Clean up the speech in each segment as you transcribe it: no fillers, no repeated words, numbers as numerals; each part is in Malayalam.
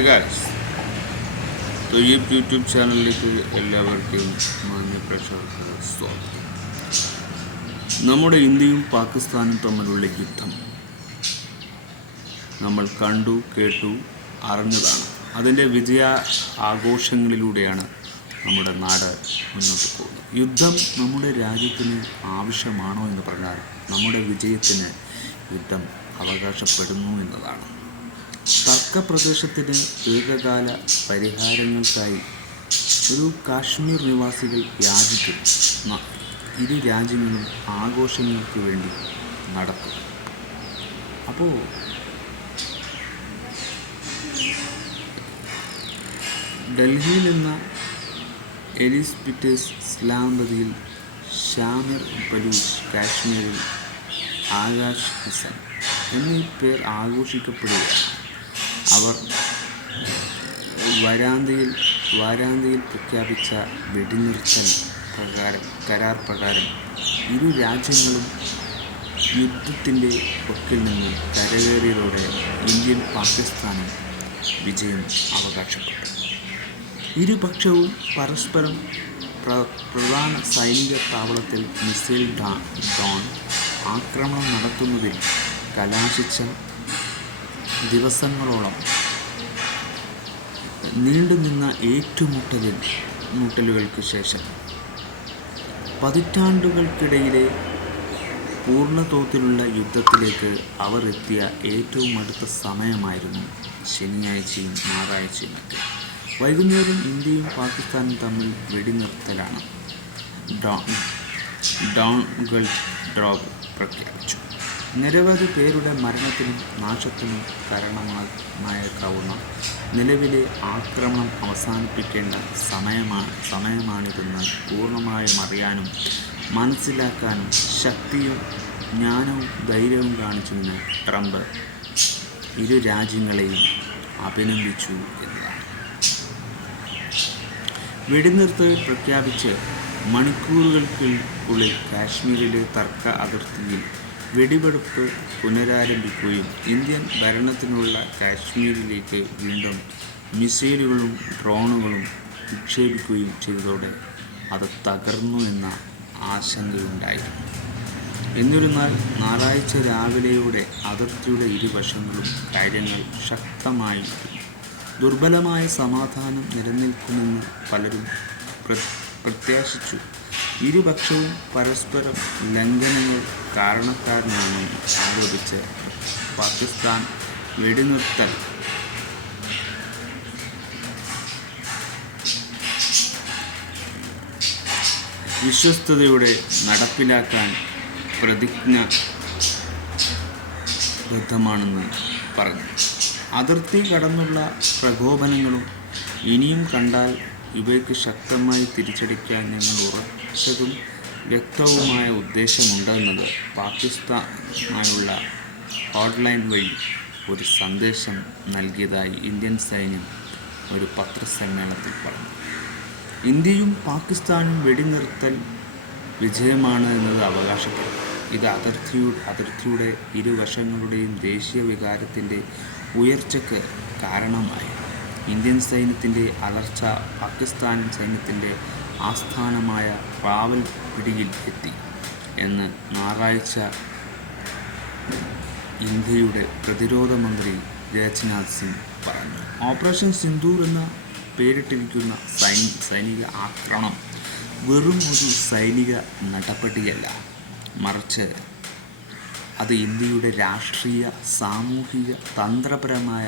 Hi guys. തൊയ്യബ് യൂട്യൂബ് ചാനലിലേക്ക് എല്ലാവർക്കും മാന്യ പ്രേക്ഷകർക്ക് സ്വാഗതം. നമ്മുടെ ഇന്ത്യയും പാകിസ്ഥാനും തമ്മിലുള്ള യുദ്ധം നമ്മൾ കണ്ടു, കേട്ടു, അറിഞ്ഞതാണ്. അതിൻ്റെ വിജയ ആഘോഷങ്ങളിലൂടെയാണ് നമ്മുടെ നാട് മുന്നോട്ട് പോകുന്നത്. യുദ്ധം നമ്മുടെ രാജ്യത്തിന് ആവശ്യമാണോ എന്ന് പറഞ്ഞാൽ നമ്മുടെ വിജയത്തിന് യുദ്ധം അവകാശപ്പെടുന്നു എന്നതാണ്. തർക്കപ്രദേശത്തിന് ദീർഘകാല പരിഹാരങ്ങൾക്കായി ഒരു കാശ്മീർ നിവാസികൾ യാചിക്കുന്നു. ഇരു രാജ്യങ്ങളും ആഘോഷങ്ങൾക്ക് വേണ്ടി നടക്കും. അപ്പോൾ ഡൽഹിയിൽ നിന്ന് എലിസ്പിറ്റേഴ്സ്, ഇസ്ലാമാബാദിൽ ഷാമിർ ബലൂച്ച്, കാശ്മീരിൽ ആകാശ് ഹസൻ എന്നീ പേർ ആഘോഷിക്കപ്പെടുകയാണ്. അവർ വാരാന്ത്യയിൽ പ്രഖ്യാപിച്ച വെടിനിർത്തൽ കരാർ പ്രകാരം ഇരു രാജ്യങ്ങളും യുദ്ധത്തിൻ്റെ പൊക്കിൽ നിന്ന് കരകയറിയതോടെ ഇന്ത്യയും പാകിസ്ഥാനും വിജയം അവകാശപ്പെട്ടു. ഇരുപക്ഷവും പരസ്പരം പ്രധാന സൈനിക താവളത്തിൽ മിസൈൽ ഡോൺ ആക്രമണം നടത്തുന്നതിൽ കലാശിച്ച ദിവസങ്ങളോളം നീണ്ടുനിന്ന ഏറ്റുമുട്ടലുകൾക്ക് ശേഷം പതിറ്റാണ്ടുകൾക്കിടയിലെ പൂർണ്ണതോതിലുള്ള യുദ്ധത്തിലേക്ക് അവർ എത്തിയ ഏറ്റവും അടുത്ത സമയമായിരുന്നു ശനിയാഴ്ചയും ഞായറാഴ്ചയുമൊക്കെ. വൈകുന്നേരം ഇന്ത്യയും പാകിസ്ഥാനും തമ്മിൽ വെടിനിർത്തലാണ് ഡോൺ ഡ്രോപ്പ് പ്രഖ്യാപിച്ചു. നിരവധി പേരുടെ മരണത്തിനും നാശത്തിനും കാരണമായേക്കാവുന്ന നിലവിലെ ആക്രമണം അവസാനിപ്പിക്കേണ്ട സമയമാണിതെന്ന് പൂർണ്ണമായും അറിയാനും മനസ്സിലാക്കാനും ശക്തിയും ജ്ഞാനവും ധൈര്യവും കാണിച്ചെന്ന് ട്രംപ് ഇരു രാജ്യങ്ങളെയും അഭിനന്ദിച്ചു എന്നതാണ്. വെടിനിർത്തൽ പ്രഖ്യാപിച്ച് മണിക്കൂറുകൾക്കുള്ളിൽ കാശ്മീരിലെ തർക്ക അതിർത്തിയിൽ വെടിവെടുപ്പ് പുനരാരംഭിക്കുകയും ഇന്ത്യൻ ഭരണത്തിനുള്ള കാശ്മീരിലേക്ക് വീണ്ടും മിസൈലുകളും ഡ്രോണുകളും വിക്ഷേപിക്കുകയും ചെയ്തതോടെ അത് തകർന്നു എന്ന ആശങ്കയുണ്ടായിരുന്നു. എന്നിരുന്നാൽ ഞായറാഴ്ച രാവിലെയോടെ അതിർത്തിയുടെ ഇരുവശങ്ങളും കാര്യങ്ങൾ ശക്തമായി. ദുർബലമായ സമാധാനം നിലനിൽക്കുമെന്ന് പലരും പ്രത്യാശിച്ചു. ഇരുപക്ഷവും പരസ്പരം ലംഘനങ്ങൾ കാരണക്കാരനാണെന്ന് ആരോപിച്ച് പാകിസ്ഥാൻ വെടിനിർത്തൽ വിശ്വസ്തയോടെ നടപ്പിലാക്കാൻ പ്രതിജ്ഞാബദ്ധമാണെന്ന് പറഞ്ഞു. അതിർത്തി കടന്നുള്ള പ്രകോപനങ്ങളും ഇനിയും കണ്ടാൽ ഇവയ്ക്ക് ശക്തമായി തിരിച്ചടിക്കാൻ ഞങ്ങൾ ഉറച്ചതും വ്യക്തവുമായ ഉദ്ദേശമുണ്ടെന്നത് പാകിസ്ഥാനുമായുള്ള ഹോട്ട്ലൈൻ വഴി ഒരു സന്ദേശം നൽകിയതായി ഇന്ത്യൻ സൈന്യം ഒരു പത്രസമ്മേളനത്തിൽ പറഞ്ഞു. ഇന്ത്യയും പാകിസ്ഥാനും വെടിനിർത്തൽ വിജയമാണ് എന്നത് അവകാശപ്പെട്ടു. ഇത് അതിർത്തിയുടെ ഇരുവശങ്ങളുടെയും ദേശീയ വികാരത്തിൻ്റെ ഉയർച്ചയ്ക്ക് കാരണമായി. ഇന്ത്യൻ സൈന്യത്തിൻ്റെ അലർച്ച പാകിസ്ഥാൻ സൈന്യത്തിൻ്റെ ആസ്ഥാനമായ റാവൽപിണ്ടിയിൽ എത്തി എന്ന് ഞായറാഴ്ച ഇന്ത്യയുടെ പ്രതിരോധ മന്ത്രി രാജ്നാഥ് സിംഗ് പറഞ്ഞു. ഓപ്പറേഷൻ സിന്ദൂർ എന്ന പേരിട്ടിരിക്കുന്ന സൈനിക ആക്രമണം വെറും ഒരു സൈനിക നടപടിയല്ല, മറിച്ച് അത് ഇന്ത്യയുടെ രാഷ്ട്രീയ, സാമൂഹിക, തന്ത്രപരമായ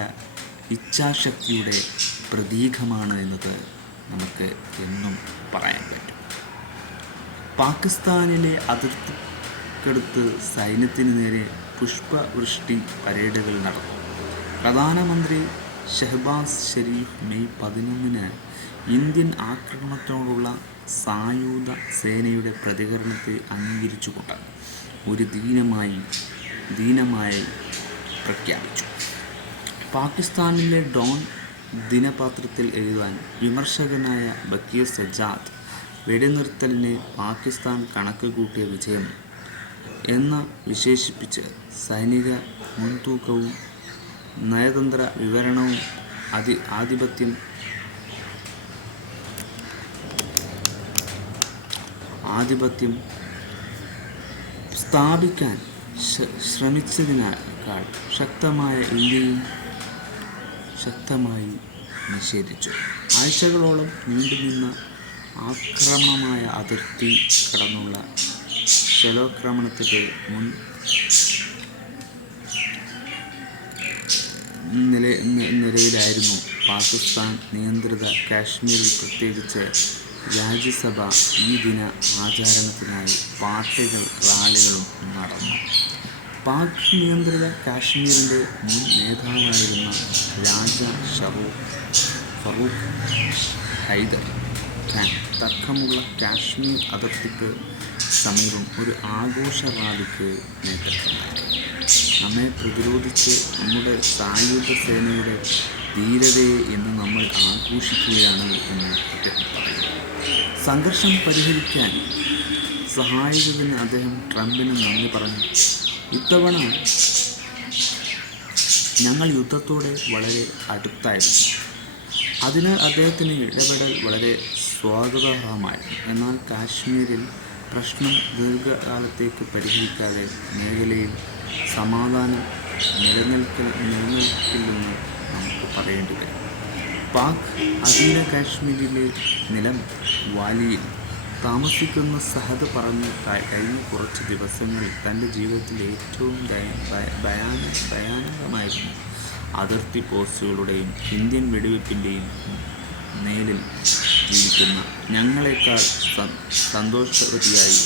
ഇച്ഛാശക്തിയുടെ പ്രതീകമാണ് എന്നത് നമുക്ക് എന്നും പറയാൻ പറ്റും. പാകിസ്ഥാനിലെ അതിർത്തിക്കടുത്ത് സൈന്യത്തിന് നേരെ പുഷ്പവൃഷ്ടി പരേഡുകൾ നടന്നു. പ്രധാനമന്ത്രി ഷെഹ്ബാസ് ഷെരീഫ് മെയ് 11 ഇന്ത്യൻ ആക്രമണത്തോടുള്ള സായുധ സേനയുടെ പ്രതികരണത്തെ അംഗീകരിച്ചുകൊണ്ട് ഒരു ദീനമായി പ്രഖ്യാപിച്ചു. പാകിസ്ഥാനിലെ ഡോൺ ദിനപത്രത്തിൽ എഴുതാൻ വിമർശകനായ ബക്കീർ സജ്ജാദ് വെടിനിർത്തലിനെ പാകിസ്ഥാൻ കണക്ക് കൂട്ടിയ വിജയം എന്ന് വിശേഷിപ്പിച്ച് സൈനിക മുൻതൂക്കവും നയതന്ത്ര വിവരണവും ആധിപത്യം സ്ഥാപിക്കാൻ ശ്രമിച്ചതിനേക്കാൾ ശക്തമായ ഇന്ത്യയും ശക്തമായി നിഷേധിച്ചു. ആഴ്ചകളോളം നീണ്ടുനിന്ന ആക്രമണമായ അതിർത്തി കടന്നുള്ള ശെലാക്രമണത്തിൻ്റെ നിലയിലായിരുന്നു പാകിസ്ഥാൻ നിയന്ത്രിത കാശ്മീരിൽ. പ്രത്യേകിച്ച് രാജ്യസഭ ഈ ദിന ആചരണത്തിനായി പാർട്ടികൾ റാലികളും നടന്നു. പാക് നിയന്ത്രിത കാശ്മീരിൻ്റെ മുൻ നേതാവായിരുന്ന രാജാ ഫറൂഖ് ഹൈദർ ഖാൻ തർക്കമുള്ള കാശ്മീർ അതിർത്തിക്ക് സമീപം ഒരു ആഘോഷ റാലിക്ക് നേതൃത്വം നൽകി. നമ്മെ പ്രതിരോധിച്ച് നമ്മുടെ സായുധ സേനയുടെ ധീരതയെ ഇന്ന് നമ്മൾ ആഘോഷിക്കുകയാണ് എന്ന് അദ്ദേഹം പറയുന്നു. സംഘർഷം പരിഹരിക്കാൻ സഹായിച്ചതിന് അദ്ദേഹം ട്രംപിന് നന്ദി പറഞ്ഞു. ഇത്തവണ ഞങ്ങൾ യുദ്ധത്തോടെ വളരെ അടുത്തായിരുന്നു, അതിനാൽ അദ്ദേഹത്തിന് ഇടപെടൽ വളരെ സ്വാഗതാർഹമായിരുന്നു. എന്നാൽ കാശ്മീരിൽ പ്രശ്നം ദീർഘകാലത്തേക്ക് പരിഹരിക്കാതെ മേഖലയിൽ സമാധാനം നിലനിൽക്കില്ലെന്ന് നമുക്ക് പറയേണ്ടി വരും. പാക് അധീന കാശ്മീരിലെ നിലം വാലിയിൽ താമസിക്കുന്ന സഹദ് പറഞ്ഞ് കഴിഞ്ഞ കുറച്ച് ദിവസങ്ങളിൽ തൻ്റെ ജീവിതത്തിലെ ഏറ്റവും ഭയാനകമായിരുന്നു അതിർത്തി പോസ്റ്റുകളുടെയും ഇന്ത്യൻ വെടിവെപ്പിൻ്റെയും നേരിൽ ജീവിക്കുന്ന ഞങ്ങളെക്കാൾ സന്തോഷവതിയായി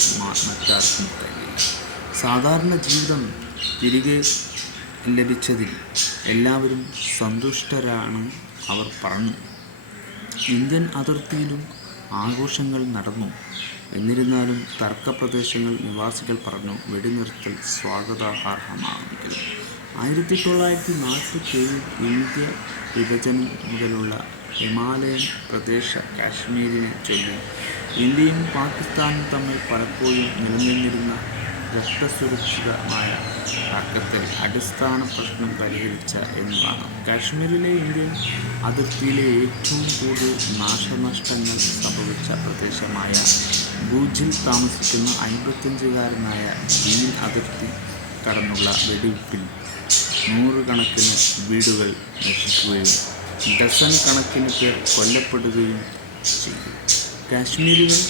മറ്റാർക്കും കഴിയില്ല. സാധാരണ ജീവിതം തിരികെ ലഭിച്ചതിൽ എല്ലാവരും സന്തുഷ്ടരാണ് അവർ പറഞ്ഞു. ഇന്ത്യൻ അതിർത്തിയിലും ആഘോഷങ്ങൾ നടന്നു. എന്നിരുന്നാലും തർക്കപ്രദേശങ്ങൾ നിവാസികൾ പറഞ്ഞു വെടിനിർത്തൽ സ്വാഗതാർഹമാണെങ്കിലും 1947 ഇന്ത്യ വിഭജനം മുതലുള്ള ഹിമാലയൻ പ്രദേശ കാശ്മീരിനെ ചൊല്ലി ഇന്ത്യയും പാകിസ്ഥാനും തമ്മിൽ പലപ്പോഴും നിലനിന്നിരുന്ന രക്തസുരക്ഷിതമായ തർക്കത്തിൽ അടിസ്ഥാന പ്രശ്നം പരിഹരിച്ച എന്നതാണ്. കാശ്മീരിലെ ഇന്ത്യൻ അതിർത്തിയിലെ ഏറ്റവും കൂടുതൽ നാശനഷ്ടങ്ങൾ സംഭവിച്ച പ്രദേശമായ ഭൂജിൽ താമസിക്കുന്ന 55-കാരനായ ജീൻ അതിർത്തി കടന്നുള്ള വെടിവെപ്പിൽ നൂറുകണക്കിന് വീടുകൾ നശിക്കുകയും ഡസൻ കണക്കിന് പേർ കൊല്ലപ്പെടുകയും ചെയ്തു. കാശ്മീരികൾ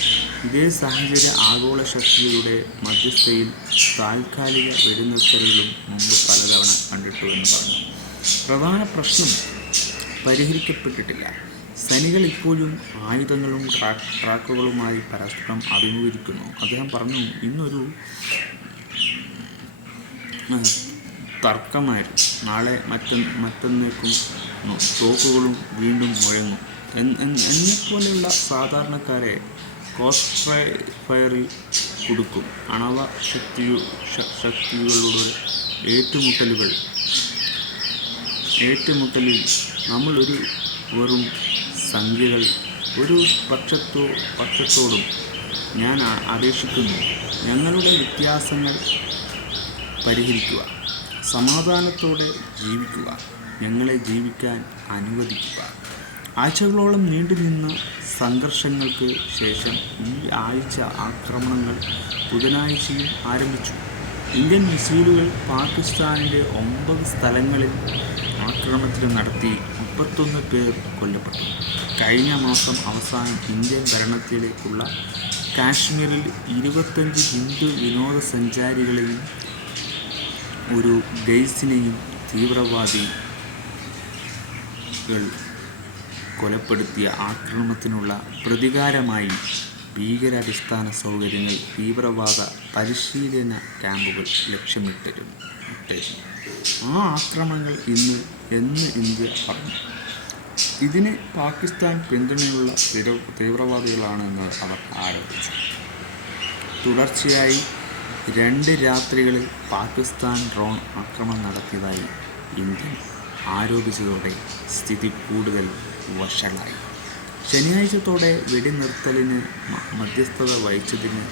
ഇതേ സാഹചര്യ ആഗോള ശക്തികളുടെ മധ്യസ്ഥയിൽ താൽക്കാലിക വെടിനിർത്തലുകളും മുമ്പ് പലതവണ കണ്ടിട്ടുവെന്ന് പറഞ്ഞു. പ്രധാന പ്രശ്നം പരിഹരിക്കപ്പെട്ടിട്ടില്ല. സൈനികൾ ഇപ്പോഴും ആയുധങ്ങളും ട്രാക്കുകളുമായി പരസ്പരം അഭിമുഖീകരിക്കുന്നു. അദ്ദേഹം പറഞ്ഞു, ഇന്നൊരു തർക്കമായിരുന്നു, നാളെ മറ്റന്നേക്കും തോക്കുകളും വീണ്ടും മുഴങ്ങും. എന്നെപ്പോലെയുള്ള സാധാരണക്കാരെ കോസ്റ്റ് ഫയറിൽ കൊടുക്കും. ആണവ ശക്തികളുടെ ഏറ്റുമുട്ടലിൽ നമ്മൾ വെറും സംഖ്യകൾ. ഒരു പക്ഷത്തോടും ഞാൻ അപേക്ഷിക്കുന്നു, ഞങ്ങളുടെ വ്യത്യാസങ്ങൾ പരിഹരിക്കുക, സമാധാനത്തോടെ ജീവിക്കുക, ഞങ്ങളെ ജീവിക്കാൻ അനുവദിക്കുക. ആഴ്ചകളോളം നീണ്ടുനിന്ന സംഘർഷങ്ങൾക്ക് ശേഷം ഈ ആഴ്ച ആക്രമണങ്ങൾ ബുധനാഴ്ചയും ആരംഭിച്ചു. ഇന്ത്യൻ മിസൈലുകൾ പാകിസ്ഥാനിൻ്റെ 9 സ്ഥലങ്ങളിൽ ആക്രമണത്തിൽ നടത്തി 31 പേർ കൊല്ലപ്പെട്ടു. കഴിഞ്ഞ മാസം അവസാനം ഇന്ത്യൻ ഭരണത്തിലേക്കുള്ള കാശ്മീരിൽ 25 ഹിന്ദു വിനോദസഞ്ചാരികളെയും ഒരു ഗൈസിനെയും തീവ്രവാദികൾ കൊലപ്പെടുത്തിയ ആക്രമണത്തിനുള്ള പ്രതികാരമായി ഭീകരാടിസ്ഥാന സൗകര്യങ്ങൾ, തീവ്രവാദ പരിശീലന ക്യാമ്പുകൾ ലക്ഷ്യമിട്ടിരുന്നു. ആ ആക്രമണങ്ങൾ എന്ന് ഇന്ത്യ പറഞ്ഞു. ഇതിന് പാകിസ്ഥാൻ പിന്തുണയുള്ള തീവ്രവാദികളാണെന്ന് അവർ ആരോപിച്ചു. തുടർച്ചയായി 2 രാത്രികളിൽ പാകിസ്ഥാൻ ഡ്രോൺ ആക്രമണം നടത്തിയതായി ഇന്ത്യ ആരോപിച്ചതോടെ സ്ഥിതി കൂടുതൽ വഷളായി. ശനിയാഴ്ചത്തോടെ വെടിനിർത്തലിന് മധ്യസ്ഥത വഹിച്ചതിന്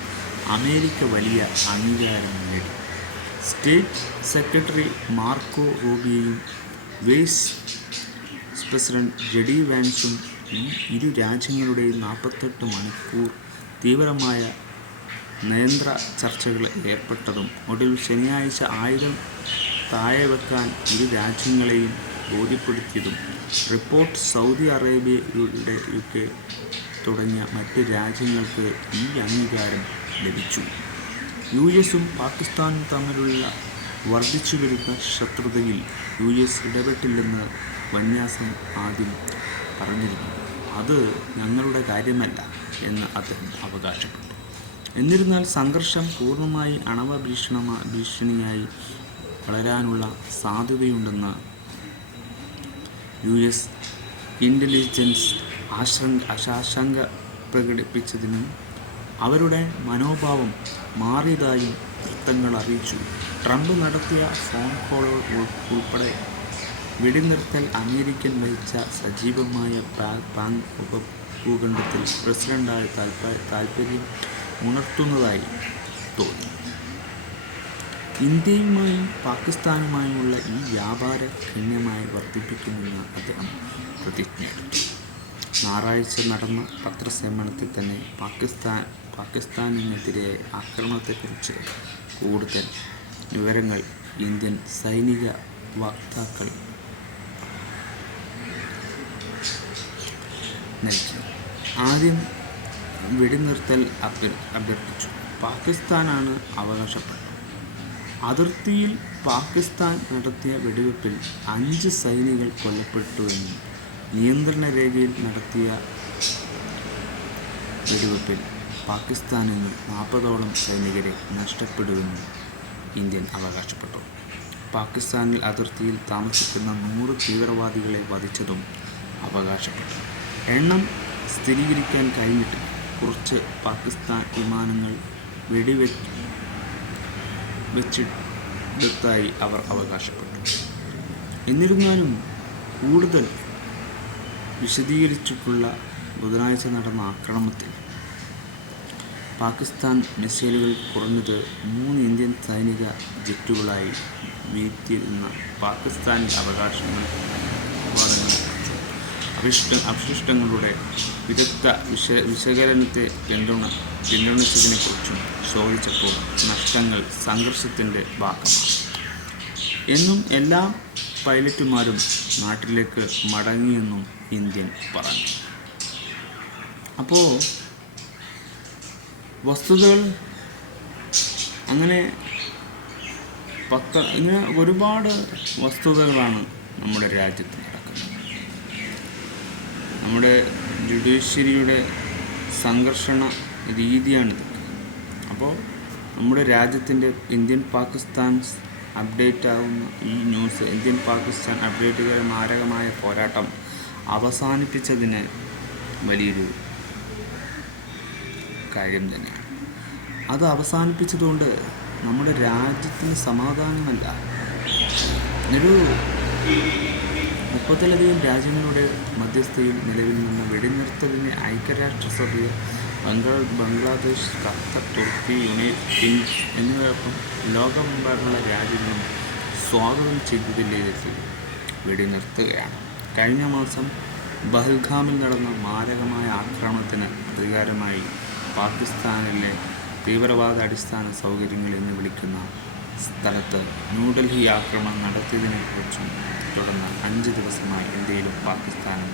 അമേരിക്ക വലിയ അംഗീകാരം നേടി. സ്റ്റേറ്റ് സെക്രട്ടറി മാർക്കോ റൂബിയോയും വൈസ് വൈസ് പ്രസിഡന്റ് ജെഡി വാൻസും ഇരു രാജ്യങ്ങളുടെയും 48 മണിക്കൂർ തീവ്രമായ നയതന്ത്ര ചർച്ചകളിൽ ഏർപ്പെട്ടതും ഒടുവിൽ ശനിയാഴ്ച ആയുധം താഴെ വെക്കാൻ ഇരു രാജ്യങ്ങളെയും ബോധ്യപ്പെടുത്തിയതും റിപ്പോർട്ട് സൗദി അറേബ്യ, UK തുടങ്ങിയ മറ്റ് രാജ്യങ്ങൾക്ക് ഈ അംഗീകാരം ലഭിച്ചു. US-ഉം പാകിസ്ഥാനും തമ്മിലുള്ള വർദ്ധിച്ചുവരുന്ന ശത്രുതയിൽ US ഇടപെട്ടില്ലെന്ന് വന്യാസം ആദ്യം പറഞ്ഞിരുന്നു. അത് ഞങ്ങളുടെ കാര്യമല്ല എന്ന് അദ്ദേഹം അവകാശപ്പെട്ടു. എന്നിരുന്നാൽ സംഘർഷം പൂർണ്ണമായി ആണവ ഭീഷണിയായി വളരാനുള്ള സാധ്യതയുണ്ടെന്ന് US ഇൻ്റലിജൻസ് ആശങ്ക പ്രകടിപ്പിച്ചതിനും അവരുടെ മനോഭാവം മാറിയതായും വൃത്തങ്ങൾ അറിയിച്ചു. ട്രംപ് നടത്തിയ ഫോൺ കോളുകൾ ഉൾപ്പെടെ വെടിനിർത്തൽ അമേരിക്കൻ വഹിച്ച സജീവമായ പാക് ഉപഭൂഖണ്ഡത്തിൽ പ്രസിഡന്റായ താൽപ്പര്യം ഉണർത്തുന്നതായി തോന്നി. ഇന്ത്യയുമായും പാകിസ്ഥാനുമായുമുള്ള ഈ വ്യാപാരം ഗണ്യമായി വർദ്ധിപ്പിക്കുമെന്ന് അദ്ദേഹം പ്രതിജ്ഞയെടുത്തു. ഞായറാഴ്ച നടന്ന പത്രസമ്മേളനത്തിൽ തന്നെ പാകിസ്ഥാനെതിരെ ആക്രമണത്തെക്കുറിച്ച് കൂടുതൽ വിവരങ്ങൾ ഇന്ത്യൻ സൈനിക വക്താക്കൾ നൽകി. ആദ്യം വെടിനിർത്തൽ അഭ്യർത്ഥിച്ചു. പാകിസ്ഥാനാണ് അവകാശപ്പെട്ടത്. അതിർത്തിയിൽ പാകിസ്ഥാൻ നടത്തിയ വെടിവെപ്പിൽ 5 സൈനികർ കൊല്ലപ്പെട്ടുവെന്നും നിയന്ത്രണ രേഖയിൽ നടത്തിയ വെടിവെപ്പിൽ പാകിസ്ഥാനിൽ നിന്ന് 40ഓളം സൈനികരെ നഷ്ടപ്പെടുമെന്നും ഇന്ത്യൻ അവകാശപ്പെട്ടു. പാകിസ്ഥാനിൽ അതിർത്തിയിൽ താമസിക്കുന്ന 100 തീവ്രവാദികളെ വധിച്ചതും അവകാശപ്പെട്ടു. എണ്ണം സ്ഥിരീകരിക്കാൻ കഴിഞ്ഞിട്ടില്ല. കുറച്ച് പാകിസ്ഥാൻ വിമാനങ്ങൾ വെച്ചെടുത്തായി അവർ അവകാശപ്പെട്ടു. എന്നിരുന്നാലും കൂടുതൽ വിശദീകരിച്ചിട്ടുള്ള ബുധനാഴ്ച നടന്ന ആക്രമണത്തിൽ പാകിസ്ഥാൻ മിസൈലുകൾ കുറഞ്ഞത് 3 ഇന്ത്യൻ സൈനിക ജെറ്റുകളായി വീഴ്ത്തിയെന്ന പാകിസ്ഥാൻ്റെ അവശിഷ്ടങ്ങളുടെ വിദഗ്ധ വിശകലനത്തെ പിന്തുണച്ചതിനെക്കുറിച്ചും ചോദിച്ചപ്പോൾ നഷ്ടങ്ങൾ സംഘർഷത്തിൻ്റെ ഭാഗമാണ് എന്നും എല്ലാ പൈലറ്റുമാരും നാട്ടിലേക്ക് മടങ്ങിയെന്നും ഇന്ത്യൻ പറഞ്ഞു. അപ്പോൾ വസ്തുതകൾ അങ്ങനെ ഇങ്ങനെ ഒരുപാട് വസ്തുതകളാണ് നമ്മുടെ രാജ്യത്ത് നടക്കുന്നത്. നമ്മുടെ ജുഡീഷ്യറിയുടെ സംഘർഷണ രീതിയാണിത്. അപ്പോൾ നമ്മുടെ രാജ്യത്തിൻ്റെ ഇന്ത്യൻ പാകിസ്ഥാൻ അപ്ഡേറ്റ് ആവുന്ന ഈ ന്യൂസ്, ഇന്ത്യൻ പാകിസ്ഥാൻ അപ്ഡേറ്റുകൾ മാരകമായ പോരാട്ടം അവസാനിപ്പിച്ചതിന് വലിയൊരു കാര്യം തന്നെയാണ്. അത് അവസാനിപ്പിച്ചതുകൊണ്ട് നമ്മുടെ രാജ്യത്തിന് സമാധാനമല്ല. ഒരു 30ലധികം രാജ്യങ്ങളുടെ മധ്യസ്ഥയിൽ നിലവിൽ നിന്ന വെടിനിർത്തലിനെ ഐക്യരാഷ്ട്രസഭയെ ബംഗ്ലാദേശ്, ഖത്തർ, തുർക്കി, യുണൈറ്റഡ് കിങ്ഡം എന്നിവയൊപ്പം ലോകമെമ്പാടുമുള്ള രാജ്യങ്ങളും സ്വാഗതം ചെയ്തതിലേക്ക് വെടിനിർത്തുകയാണ്. കഴിഞ്ഞ മാസം ബഹൽഗാമിൽ നടന്ന മാരകമായ ആക്രമണത്തിന് പ്രതികാരമായി പാകിസ്ഥാനിലെ തീവ്രവാദ അടിസ്ഥാന സൗകര്യങ്ങൾ എന്ന് വിളിക്കുന്ന സ്ഥലത്ത് ന്യൂഡൽഹി ആക്രമണം നടത്തിയതിനെക്കുറിച്ചും തുടർന്ന് 5 ദിവസമായി ഇന്ത്യയിലും പാകിസ്ഥാനും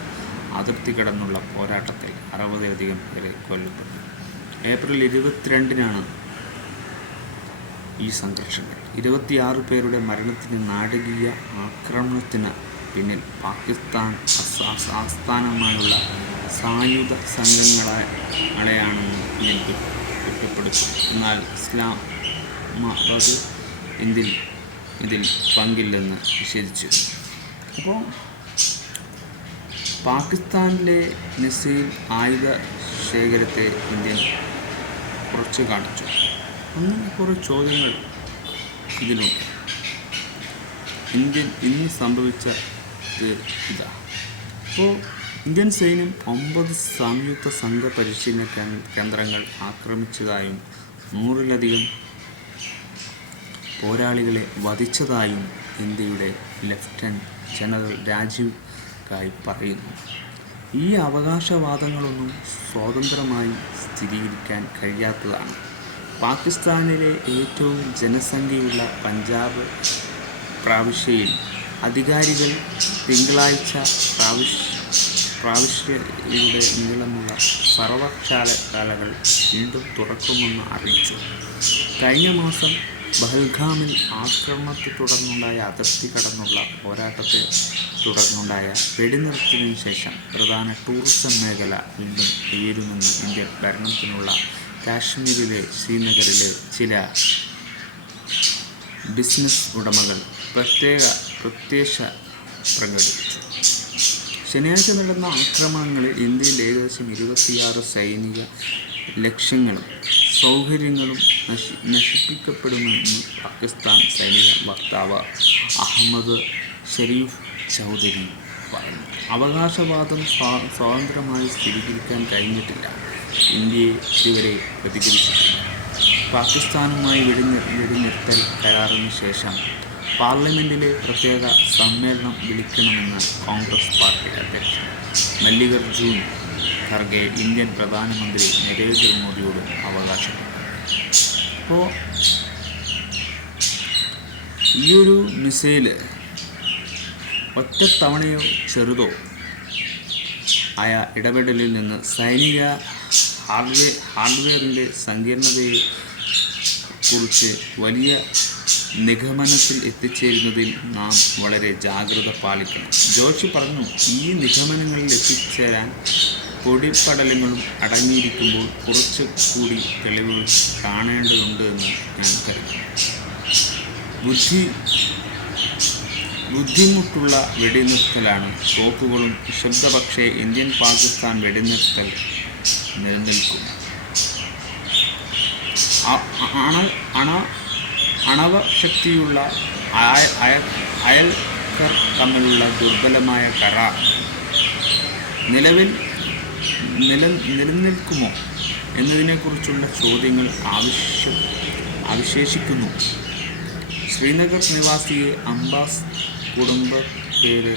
അതിർത്തി കടന്നുള്ള പോരാട്ടത്തിൽ 60ലധികം പേരെ കൊല്ലപ്പെട്ടു. ഏപ്രിൽ 22-നാണ് ഈ സംഘർഷങ്ങൾ. 26 പേരുടെ മരണത്തിന് നാടകീയ ആക്രമണത്തിന് പിന്നിൽ പാകിസ്ഥാൻ ആസ്ഥാനമായുള്ള സായുധ സംഘങ്ങളെയാണെന്ന് ഇന്ത്യ കുറ്റപ്പെടുത്തി. എന്നാൽ ഇസ്ലാമാബാദ് ഇതിൽ പങ്കില്ലെന്ന് നിഷേധിച്ചു. അപ്പോൾ പാകിസ്ഥാനിലെ മിസൈൽ ആയുധ ശേഖരത്തെ ഇന്ത്യ കുറച്ച് കാണിച്ചു. അങ്ങനെ കുറേ ചോദ്യങ്ങൾ ഇതിലുണ്ട്. ഇന്ന് സംഭവിച്ചത് ഇതാ. അപ്പോൾ ഇന്ത്യൻ സൈന്യം 9 സംയുക്ത സംഘ പരിശീലന കേന്ദ്രങ്ങൾ ആക്രമിച്ചതായും 100ലധികം പോരാളികളെ വധിച്ചതായും ഇന്ത്യയുടെ ലഫ്റ്റനന്റ് ജനറൽ രാജീവ് വിശദീകരണങ്ങൾക്കായി പറയുന്നു. ഈ അവകാശവാദങ്ങളൊന്നും സ്വതന്ത്രമായി സ്ഥിരീകരിക്കാൻ കഴിയാത്തതാണ്. പാകിസ്ഥാനിലെ ഏറ്റവും ജനസംഖ്യയുള്ള പഞ്ചാബ് പ്രവിശ്യയിൽ അധികാരികൾ തിങ്കളാഴ്ച പ്രവിശ്യയുടെ നീളമുള്ള സർവകലാശാലകൾ വീണ്ടും തുറക്കുമെന്ന് അറിയിച്ചു. കഴിഞ്ഞ മാസം ബഹൽഗാമിൽ ആക്രമണത്തെ തുടർന്നുണ്ടായ അതിർത്തി കടന്നുള്ള പോരാട്ടത്തെ തുടർന്നുണ്ടായ വെടിനിർത്തലിന് ശേഷം പ്രധാന ടൂറിസം മേഖല വീണ്ടും ഉയരുമെന്ന് ഇന്ത്യൻ ഭരണത്തിനുള്ള കാശ്മീരിലെ ശ്രീനഗറിലെ ചില ബിസിനസ് ഉടമകൾ പ്രത്യാശ പ്രകടിപ്പിച്ചു. ശനിയാഴ്ച നടന്ന ആക്രമണങ്ങളിൽ ഇന്ത്യയിൽ ഏകദേശം 26 സൈനിക ലക്ഷ്യങ്ങളും സൗകര്യങ്ങളും നശിപ്പിക്കപ്പെടുമെന്ന് പാകിസ്ഥാൻ സൈനിക വക്താവ് അഹമ്മദ് ഷരീഫ് ചൗധരി പറഞ്ഞു. അവകാശവാദം സ്വതന്ത്രമായി സ്ഥിരീകരിക്കാൻ കഴിഞ്ഞിട്ടില്ല. ഇന്ത്യയെ ഇതുവരെ പ്രതികരിച്ചിട്ടില്ല. പാകിസ്ഥാനുമായി വെടിനിർത്തൽ കരാറിന് ശേഷം പാർലമെൻറ്റിലെ പ്രത്യേക സമ്മേളനം വിളിക്കണമെന്ന് കോൺഗ്രസ് പാർട്ടി അധ്യക്ഷൻ മല്ലികാർജുൻ ഖർഗെ ഇന്ത്യൻ പ്രധാനമന്ത്രി നരേന്ദ്രമോദിയോട് ആവശ്യപ്പെട്ടു. അപ്പോൾ ഈയൊരു മിസൈല് ഒറ്റത്തവണയോ ചെറുതോ ആയ ഇടപെടലിൽ നിന്ന് സൈനിക ഹാർഡ്വെയറിൻ്റെ സങ്കീർണതയെക്കുറിച്ച് വലിയ നിഗമനത്തിൽ എത്തിച്ചേരുന്നതിൽ നാം വളരെ ജാഗ്രത പാലിക്കണം. ജോഷി പറഞ്ഞു. ഈ നിഗമനങ്ങളിൽ എത്തിച്ചേരാൻ പൊടിപ്പടലങ്ങളും അടങ്ങിയിരിക്കുമ്പോൾ കുറച്ച് കൂടി തെളിവുകൾ കാണേണ്ടതുണ്ട് എന്ന് ഞാൻ കരുതുന്നു. ബുദ്ധിമുട്ടുള്ള വെടിനിർത്തലാണ്. തോക്കുകളും നിശബ്ദ. ഇന്ത്യൻ പാകിസ്ഥാൻ വെടിനിർത്തൽ നിലനിൽക്കും. അണവശക്തിയുള്ള അയൽക്കാർ തമ്മിലുള്ള ദുർബലമായ കരാർ നിലനിൽക്കുമോ എന്നതിനെക്കുറിച്ചുള്ള ചോദ്യങ്ങൾ അവശേഷിക്കുന്നു. ശ്രീനഗർ നിവാസിയെ അബ്ബാസ് കുടുംബപ്പേര്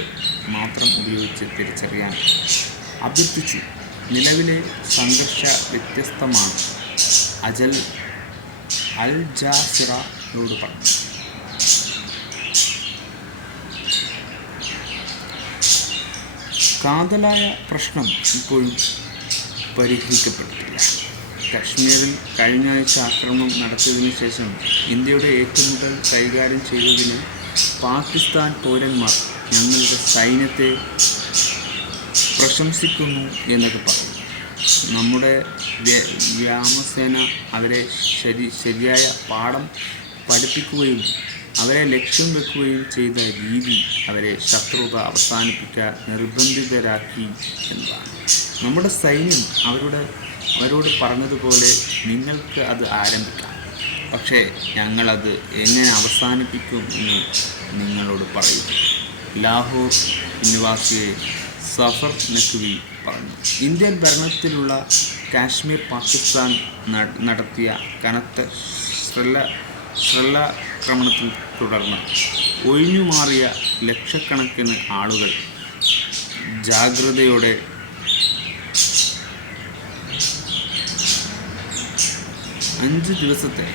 മാത്രം ഉപയോഗിച്ച് തിരിച്ചറിയാൻ അഭ്യർത്ഥിച്ചു. നിലവിലെ സംഘർഷ വ്യത്യസ്തമാണ്, അൽ ജസീറയോട് പറഞ്ഞു. കാതലായ പ്രശ്നം ഇപ്പോഴും പരിഹരിക്കപ്പെട്ടിട്ടില്ല. കശ്മീരിൽ കഴിഞ്ഞ ആഴ്ച ആക്രമണം നടത്തിയതിനു ശേഷം ഇന്ത്യയുടെ ഏറ്റുമുട്ടൽ കൈകാര്യം ചെയ്തതിന് പാകിസ്ഥാൻ പൗരന്മാർ ഞങ്ങളുടെ സൈന്യത്തെ പ്രശംസിക്കുന്നു എന്നൊക്കെ പറഞ്ഞു. നമ്മുടെ വ്യോമസേന അവരെ ശരിയായ പാഠം പഠിപ്പിക്കുകയും അവരെ ലക്ഷ്യം വെക്കുകയും ചെയ്ത രീതി അവരെ ശത്രുത അവസാനിപ്പിക്കാൻ നിർബന്ധിതരാക്കി എന്നതാണ്. നമ്മുടെ സൈന്യം അവരോട് പറഞ്ഞതുപോലെ നിങ്ങൾക്ക് അത് ആരംഭിക്കാം, പക്ഷേ ഞങ്ങളത് എങ്ങനെ അവസാനിപ്പിക്കും എന്ന് നിങ്ങളോട് പറയും. ലാഹോർ നിവാസിയെ സഫർ നഖ്വി പറഞ്ഞു. ഇന്ത്യൻ ഭരണത്തിലുള്ള കാശ്മീർ പാകിസ്ഥാൻ നടത്തിയ കനത്ത ഷെല്ലാക്രമണത്തെ തുടർന്ന് ഒഴിഞ്ഞുമാറിയ ലക്ഷക്കണക്കിന് ആളുകൾ ജാഗ്രതയോടെ 5 ദിവസത്തെ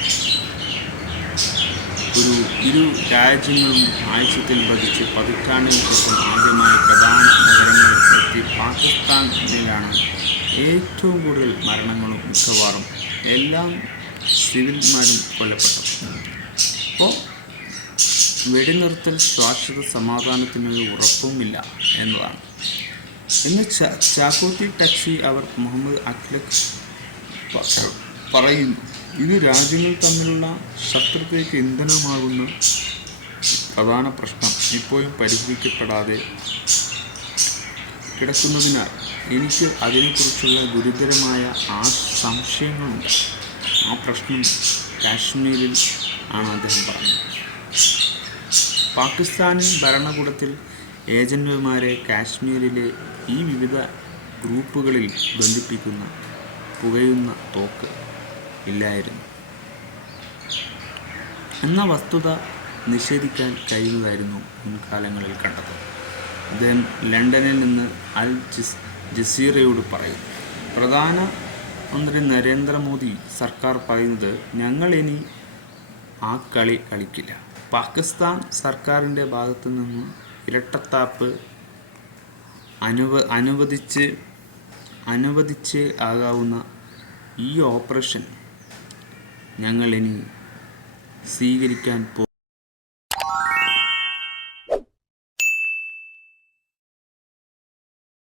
ഇരു രാജ്യങ്ങളും ആഴ്ചത്തിൽ വധിച്ച് പതിറ്റാണ്ടിന് ശേഷം ആദ്യമായി പ്രധാന നഗരങ്ങളിലെത്തി. പാകിസ്ഥാനിലാണ് ഏറ്റവും കൂടുതൽ മരണങ്ങളും മിക്കവാറും എല്ലാം സിവിൽമാരും കൊല്ലപ്പെട്ടു. അപ്പോൾ വെടിനിർത്തൽ ശാശ്വത സമാധാനത്തിനൊരു ഉറപ്പുമില്ല എന്നതാണ്. ഇന്ന് ചാക്കോത്തി ടാക്സി അവർ മുഹമ്മദ് അഖ്ലഖ് പറയുന്നു. ഇത് രാജ്യങ്ങൾ തമ്മിലുള്ള ശത്രുതയ്ക്ക് ഇന്ധനമാകുന്ന പ്രധാന പ്രശ്നം ഇപ്പോഴും പരിഹരിക്കപ്പെടാതെ കിടക്കുന്നതിനാൽ എനിക്ക് അതിനെക്കുറിച്ചുള്ള ഗുരുതരമായ സംശയങ്ങളുണ്ട്. ആ പ്രശ്നം കാശ്മീരിൽ ആണ് അദ്ദേഹം പറഞ്ഞത്. പാകിസ്ഥാൻ ഭരണകൂടത്തിൽ ഏജന്റുമാരെ കാശ്മീരിലെ ഈ വിവിധ ഗ്രൂപ്പുകളിൽ ബന്ധിപ്പിക്കുന്ന പുകയുന്ന തോക്ക് ഇല്ലായിരുന്നു എന്ന വസ്തുത നിഷേധിക്കാൻ കഴിയുന്നതായിരുന്നു മുൻകാലങ്ങളിൽ കണ്ടത്. അദ്ദേഹം ലണ്ടനിൽ നിന്ന് അൽ ജസീറയോട് പറയും. പ്രധാനമന്ത്രി നരേന്ദ്രമോദി സർക്കാർ പറയുന്നത് ഞങ്ങളിനി ആ കളി കളിക്കില്ല. പാകിസ്ഥാൻ സർക്കാരിൻ്റെ ഭാഗത്തു നിന്നും ഇരട്ടത്താപ്പ് അനുവദിച്ചേ ആകാവുന്ന ഈ ഓപ്പറേഷൻ ഞങ്ങളിനി സ്വീകരിക്കാൻ